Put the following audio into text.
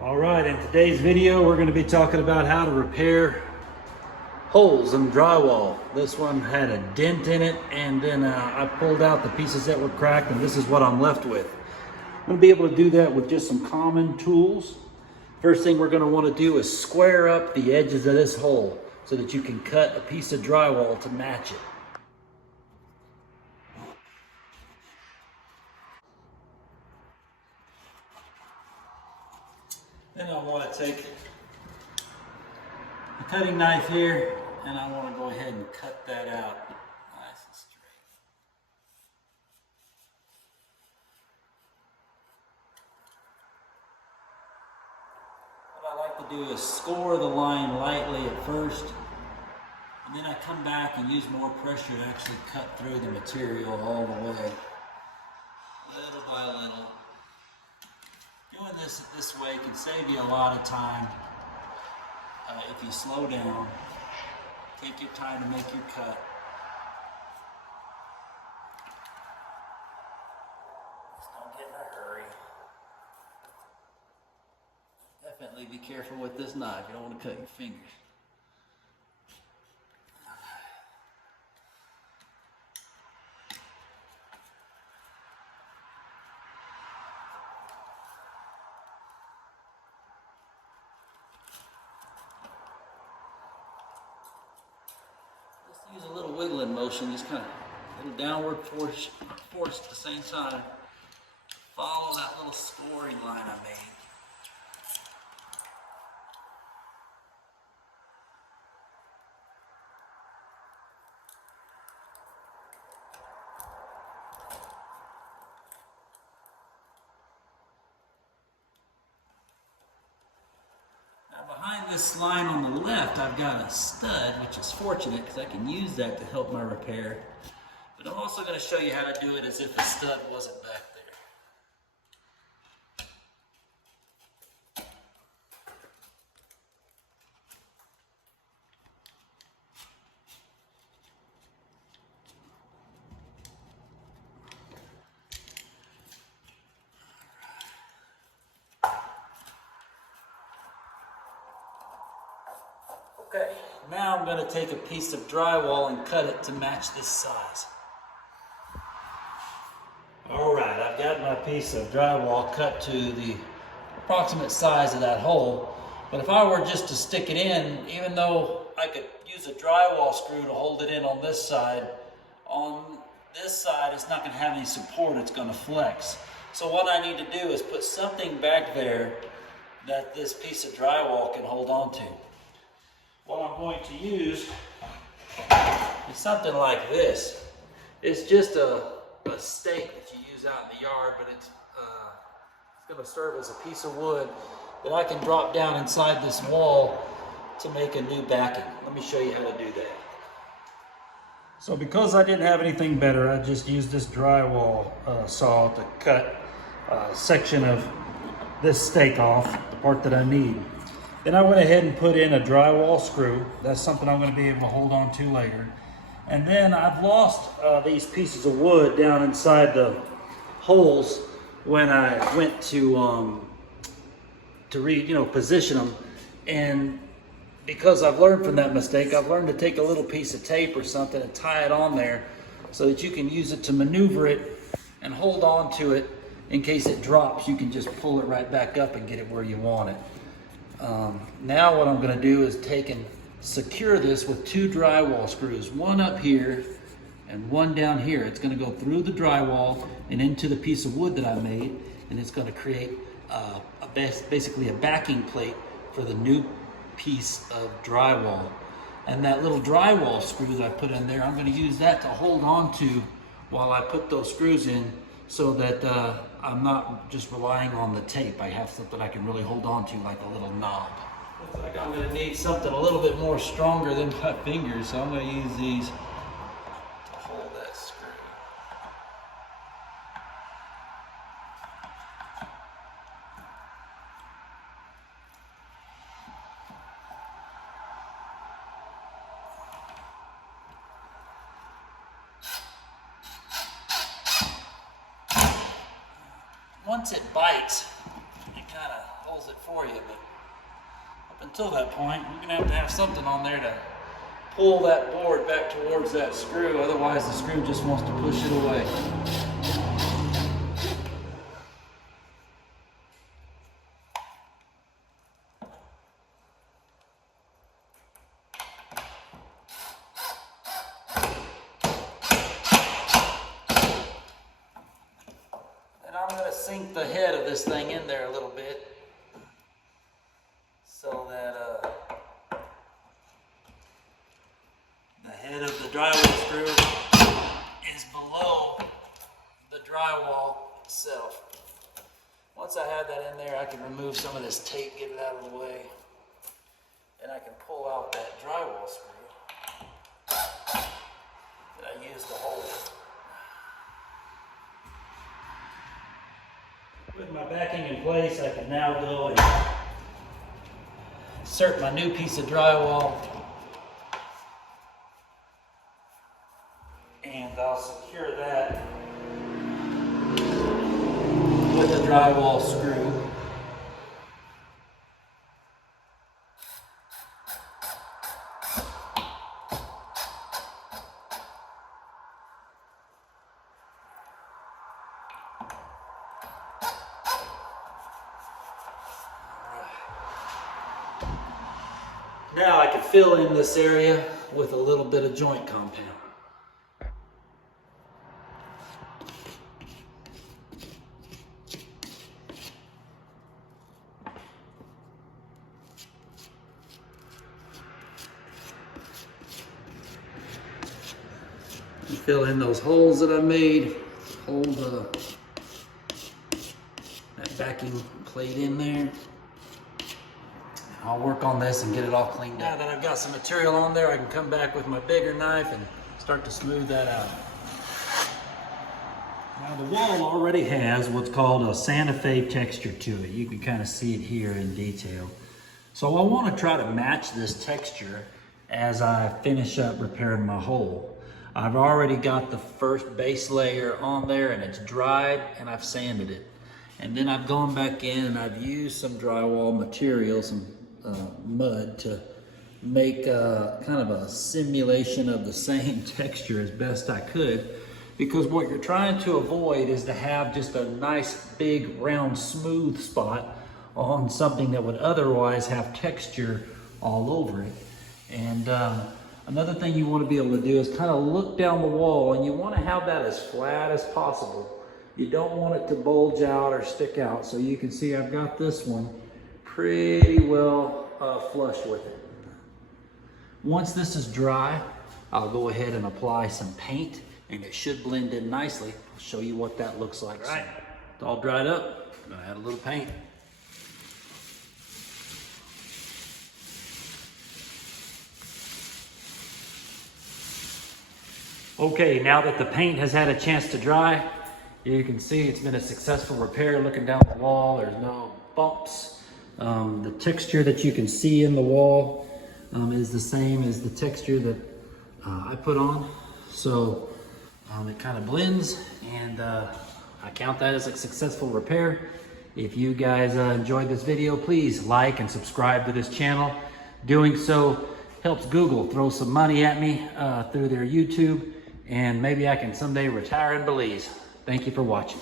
All right, in today's video, we're going to be talking about how to repair holes in drywall. This one had a dent in it, and then I pulled out the pieces that were cracked, and this is what I'm left with. I'm going to be able to do that with just some common tools. First thing we're going to want to do is square up the edges of this hole so that you can cut a piece of drywall to match it. Then I want to take a cutting knife here, and I want to go ahead and cut that out nice and straight. What I like to do is score the line lightly at first, and then I come back and use more pressure to actually cut through the material all the way, little by little. Doing this way can save you a lot of time if you slow down, take your time to make your cut. Just don't get in a hurry. Definitely be careful with this knife. You don't want to cut your fingers. Use a little wiggling motion, just kind of a little downward force at the same time. Follow that little scoring line I made. Behind this line on the left, I've got a stud, which is fortunate because I can use that to help my repair. But I'm also going to show you how to do it as if the stud wasn't back there. Okay, now I'm going to take a piece of drywall and cut it to match this size. All right, I've got my piece of drywall cut to the approximate size of that hole. But if I were just to stick it in, even though I could use a drywall screw to hold it in on this side it's not going to have any support, it's going to flex. So what I need to do is put something back there that this piece of drywall can hold on to. What I'm going to use is something like this. It's just a stake that you use out in the yard, but it's going to serve as a piece of wood that I can drop down inside this wall to make a new backing. Let me show you how to do that. So because I didn't have anything better, I just used this drywall saw to cut a section of this stake off, the part that I need. Then I went ahead and put in a drywall screw. That's something I'm going to be able to hold on to later. And then I've lost these pieces of wood down inside the holes when I went to position them. And because I've learned from that mistake, I've learned to take a little piece of tape or something and tie it on there so that you can use it to maneuver it and hold on to it in case it drops. You can just pull it right back up and get it where you want it. Now what I'm going to do is take and secure this with two drywall screws, one up here and one down here. It's going to go through the drywall and into the piece of wood that I made, and it's going to create basically a backing plate for the new piece of drywall. And that little drywall screw that I put in there, I'm going to use that to hold on to while I put those screws in, so that I'm not just relying on the tape. I have something I can really hold on to, like a little knob. Looks like I'm going to need something a little bit more stronger than my fingers, so I'm going to use these to hold that screw. Once it bites, you kind of pulls it for you. But up until that point, we're going to have something on there to pull that board back towards that screw. Otherwise, the screw just wants to push it away. I'm going to sink the head of this thing in there a little bit so that the head of the drywall screw is below the drywall itself. Once I have that in there, I can remove some of this tape, get it out of the way, and I can pull out that drywall screw that I used to hold it. With my backing in place, I can now go and insert my new piece of drywall, and I'll secure that with the drywall screw. Now I can fill in this area with a little bit of joint compound. Fill in those holes that I made, hold that backing plate in there. I'll work on this and get it all cleaned up. Now that I've got some material on there, I can come back with my bigger knife and start to smooth that out. Now the wall already has what's called a Santa Fe texture to it. You can kind of see it here in detail. So I want to try to match this texture as I finish up repairing my hole. I've already got the first base layer on there and it's dried and I've sanded it. And then I've gone back in and I've used some drywall material, some mud to make kind of a simulation of the same texture as best I could, because what you're trying to avoid is to have just a nice big round smooth spot on something that would otherwise have texture all over it. And another thing you want to be able to do is kind of look down the wall, and you want to have that as flat as possible. You don't want it to bulge out or stick out. So you can see I've got this one pretty well flush with it. Once this is dry, I'll go ahead and apply some paint, and it should blend in nicely. I'll show you what that looks like. All right, it's all dried up. I'm gonna add a little paint. Okay, now that the paint has had a chance to dry, you can see it's been a successful repair. Looking down the wall, there's no bumps. The texture that you can see in the wall is the same as the texture that I put on. So it kind of blends, and I count that as a successful repair. If you guys enjoyed this video, please like and subscribe to this channel. Doing so helps Google throw some money at me through their YouTube, and maybe I can someday retire in Belize. Thank you for watching.